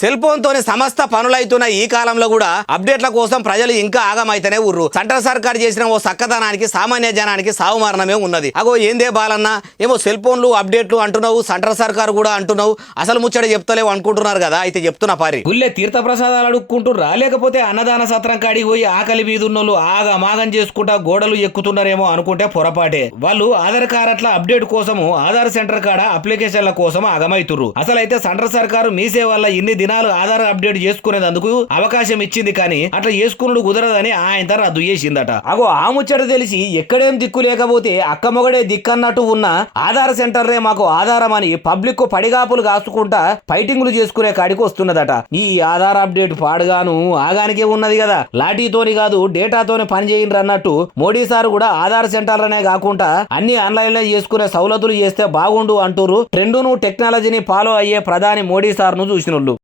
Cell phone తోనే సమస్త పనులైతున్న ఈ కాలంలో కూడా అప్డేట్ల కోసం ప్రజలు ఇంకా ఆగమైతేనే ఉర్రు. సెంట్రల్ సర్కార్ చేసిన ఓ సక్కదనానికి సామాన్య జనానికి సావు మరణమే ఉన్నది. అగో ఏందే బాలన్న, ఏమో సెల్ ఫోన్లు అప్డేట్లు అంటున్నావు, సెంట్రల్ సర్కార్ కూడా అంటున్నావు, అసలు ముచ్చట చెప్తలేవు అనుకుంటున్నారు కదా. అయితే చెప్తున్నా పారి. గుళ్ళే తీర్థ ప్రసాదాలు అడుక్కుంటుర్రా, లేకపోతే అన్నదాన సత్రం కాడికి పోయి ఆకలి మీదున్నోళ్ళు ఆగమాగం చేసుకుంటా గోడలు ఎక్కుతున్నారేమో అనుకుంటే పొరపాటే. వాళ్ళు ఆధార్ కార్డుల అప్డేట్ కోసము ఆధార్ సెంటర్ కాడ అప్లికేషన్ల కోసం ఆగమైతుర్రు. అసలైతే సెంట్రల్ సర్కారు మీ సేవల్ల ఇన్ని దినాలు ఆధార్ అప్డేట్ చేసుకునేందుకు అవకాశం ఇచ్చింది, కానీ అట్లా చేసుకున్నాడు కుదరదని ఆయన రద్దు చేసిందట. అగో ఆ ముచ్చట తెలిసి ఎక్కడేం దిక్కు లేకపోతే అక్కమొగడే దిక్కన్నట్టు ఉన్న ఆధార్ సెంటర్లే మాకు ఆధారం అని పబ్లిక్ పడిగాపులు కాసుకుంటా ఫైటింగ్లు చేసుకునే కాడికి వస్తున్నదట. ఈ ఆధార్ అప్డేట్ పాడుగాను ఆగానికే ఉన్నది కదా, లాఠీతోని కాదు డేటాతోని పని చేయండి అన్నట్టు మోడీ సార్ కూడా ఆధార్ సెంటర్లనే కాకుండా అన్ని ఆన్లైన్ లో చేసుకునే సౌలతులు చేస్తే బాగుండు అంటూరు. ట్రెండును టెక్నాలజీని ఫాలో అయ్యే ప్రధాని మోడీ సార్ ను చూసినోళ్ళు.